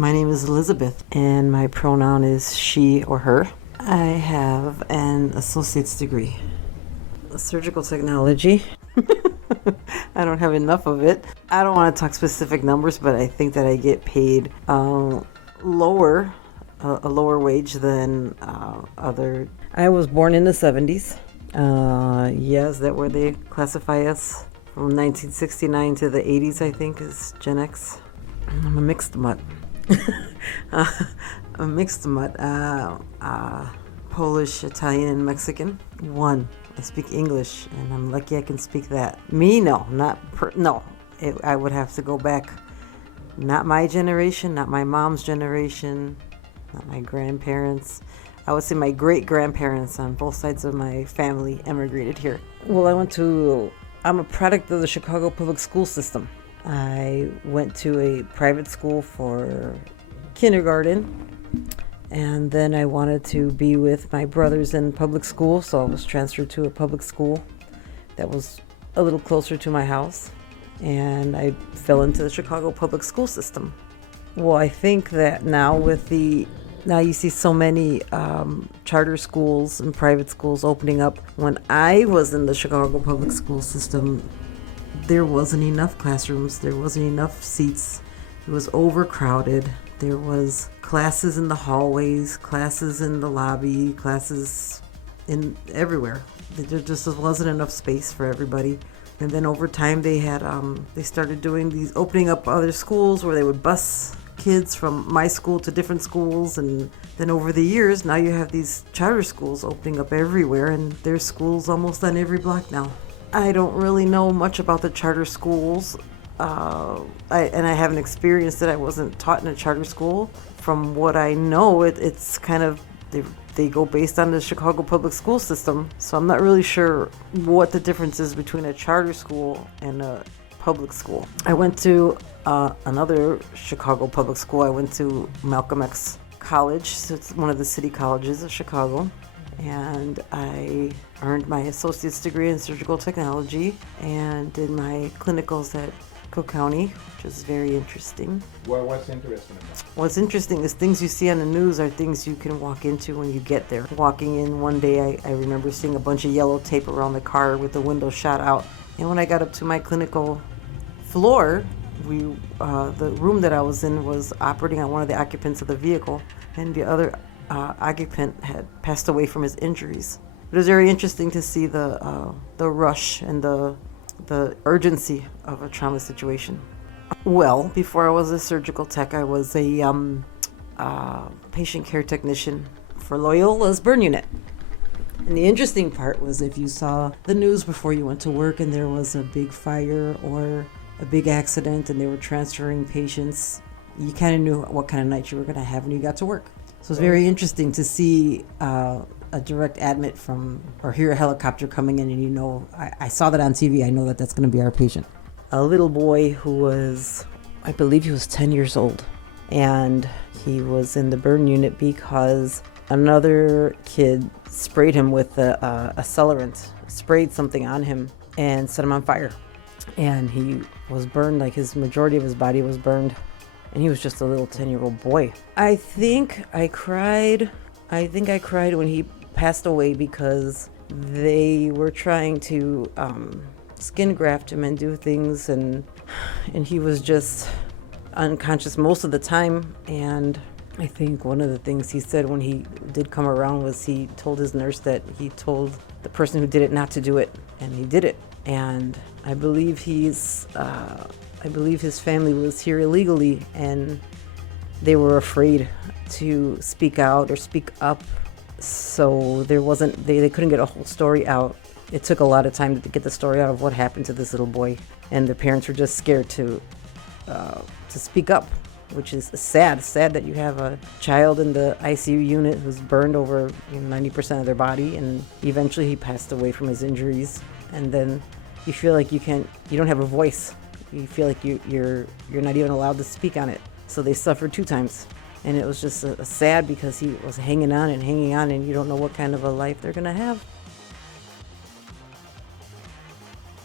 My name is Elizabeth, and my pronoun is she or her. I have an associate's degree. Surgical technology. I don't have enough of it. I don't want to talk specific numbers, but I think that I get paid a lower wage than other. I was born in the 70s. Yes, that where they classify us. From 1969 to the 80s, I think, is Gen X. I'm a mixed mutt. A mixed mutt. Polish, Italian, and Mexican. One. I speak English, and I'm lucky I can speak that. Me, no. I would have to go back. Not my generation, not my mom's generation, not my grandparents. I would say my great-grandparents on both sides of my family emigrated here. Well, I'm a product of the Chicago public school system. I went to a private school for kindergarten, and then I wanted to be with my brothers in public school, so I was transferred to a public school that was a little closer to my house, and I fell into the Chicago public school system. Well, I think that now you see so many charter schools and private schools opening up. When I was in the Chicago public school system, there wasn't enough classrooms, there wasn't enough seats, it was overcrowded. There was classes in the hallways, classes in the lobby, classes in everywhere. There just wasn't enough space for everybody. And then over time they started opening up other schools where they would bus kids from my school to different schools, and then over the years now you have these charter schools opening up everywhere, and there's schools almost on every block now. I don't really know much about the charter schools. I haven't experienced it. I wasn't taught in a charter school. From what I know, it's kind of, they go based on the Chicago public school system. So I'm not really sure what the difference is between a charter school and a public school. I went to another Chicago public school. I went to Malcolm X College. So it's one of the city colleges of Chicago. And I earned my associate's degree in surgical technology and did my clinicals at Cook County, which is very interesting. What's interesting about it? What's interesting is things you see on the news are things you can walk into when you get there. Walking in one day, I remember seeing a bunch of yellow tape around the car with the window shot out. And when I got up to my clinical floor, the room that I was in was operating on one of the occupants of the vehicle, and the other occupant had passed away from his injuries. It was very interesting to see the rush and the urgency of a trauma situation. Well, before I was a surgical tech, I was a patient care technician for Loyola's burn unit. And the interesting part was if you saw the news before you went to work and there was a big fire or a big accident and they were transferring patients, you kind of knew what kind of night you were going to have when you got to work. So it's very interesting to see a direct admit or hear a helicopter coming in, and I saw that on TV. I know that that's going to be our patient. A little boy who was, I believe he was 10 years old, and he was in the burn unit because another kid sprayed him with a accelerant, sprayed something on him and set him on fire. And he was burned, like his majority of his body was burned, and he was just a little 10-year-old boy. I think I cried when he passed away because they were trying to skin graft him and do things, and he was just unconscious most of the time. And I think one of the things he said when he did come around was he told his nurse that he told the person who did it not to do it, and he did it. And I believe his family was here illegally, and they were afraid to speak out or speak up. So they couldn't get a whole story out. It took a lot of time to get the story out of what happened to this little boy, and the parents were just scared to speak up, which is sad that you have a child in the ICU unit who's burned over 90% of their body, and eventually he passed away from his injuries. And then you feel like you don't have a voice. You feel like you're not even allowed to speak on it. So they suffered 2 times. And it was just sad because he was hanging on, and you don't know what kind of a life they're going to have.